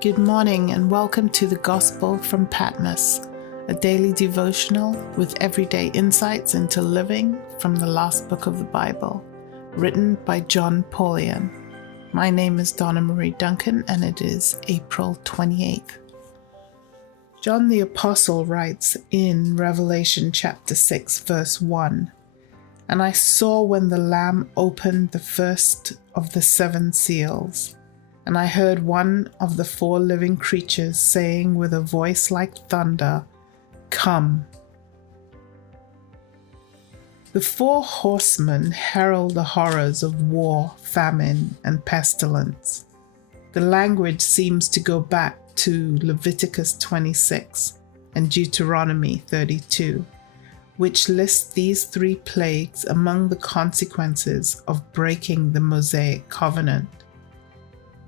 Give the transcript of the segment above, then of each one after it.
Good morning and welcome to the Gospel from Patmos, a daily devotional with everyday insights into living from the last book of the Bible, written by John Paulian. My name is Donna Marie Duncan and it is April 28th. John the Apostle writes in Revelation chapter 6 verse 1, "And I saw when the Lamb opened the first of the 7 seals, and I heard one of the 4 living creatures saying with a voice like thunder, 'Come.' The 4 horsemen herald the horrors of war, famine, and pestilence. The language seems to go back to Leviticus 26 and Deuteronomy 32, which list these 3 plagues among the consequences of breaking the Mosaic covenant.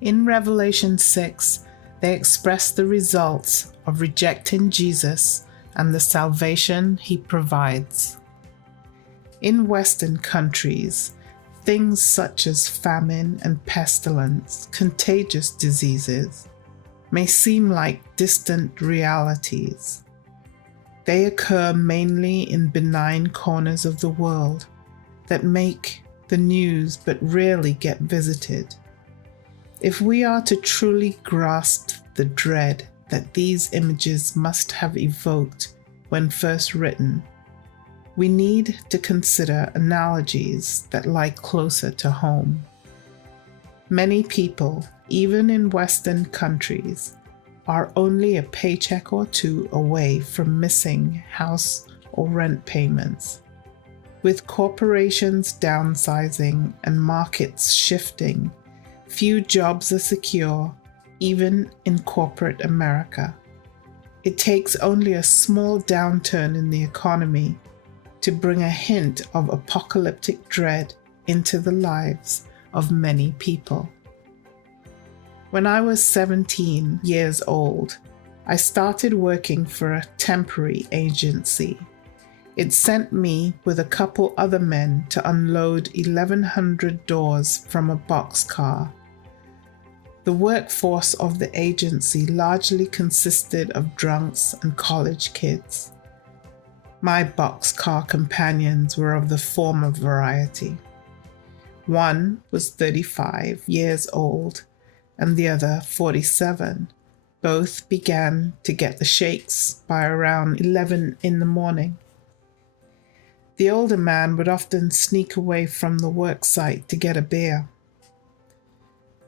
In Revelation 6, they express the results of rejecting Jesus and the salvation he provides. In Western countries, things such as famine and pestilence, contagious diseases, may seem like distant realities. They occur mainly in benign corners of the world that make the news but rarely get visited. If we are to truly grasp the dread that these images must have evoked when first written, we need to consider analogies that lie closer to home. Many people, even in Western countries, are only a paycheck or 2 away from missing house or rent payments. With corporations downsizing and markets shifting, few jobs are secure, even in corporate America. It takes only a small downturn in the economy to bring a hint of apocalyptic dread into the lives of many people. When I was 17 years old, I started working for a temporary agency. It sent me with a couple other men to unload 1,100 doors from a boxcar. The workforce of the agency largely consisted of drunks and college kids. My boxcar companions were of the former variety. One was 35 years old and the other 47. Both began to get the shakes by around 11 in the morning. The older man would often sneak away from the work site to get a beer.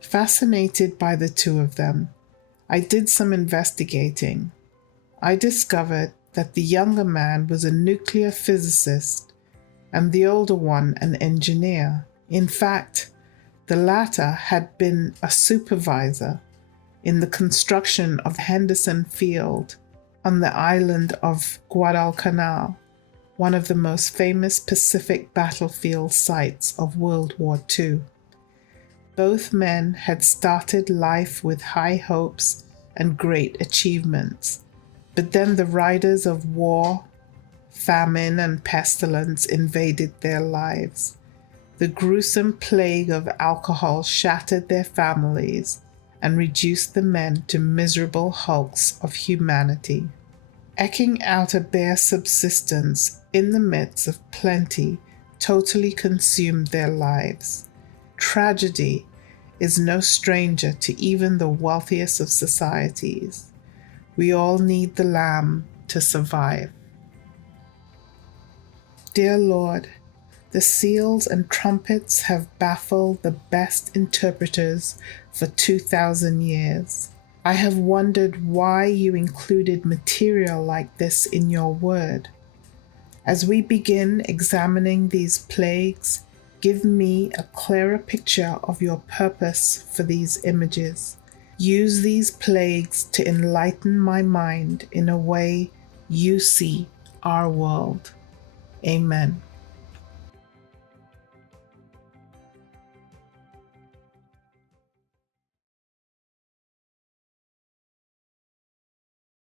Fascinated by the 2 of them, I did some investigating. I discovered that the younger man was a nuclear physicist and the older one an engineer. In fact, the latter had been a supervisor in the construction of Henderson Field on the island of Guadalcanal, one of the most famous Pacific battlefield sites of World War II. Both men had started life with high hopes and great achievements, but then the riders of war, famine, and pestilence invaded their lives. The gruesome plague of alcohol shattered their families and reduced the men to miserable hulks of humanity. Eking out a bare subsistence in the midst of plenty totally consumed their lives. Tragedy is no stranger to even the wealthiest of societies. We all need the Lamb to survive. Dear Lord, the seals and trumpets have baffled the best interpreters for 2,000 years. I have wondered why you included material like this in your word. As we begin examining these plagues, give me a clearer picture of your purpose for these images. Use these plagues to enlighten my mind in a way you see our world. Amen.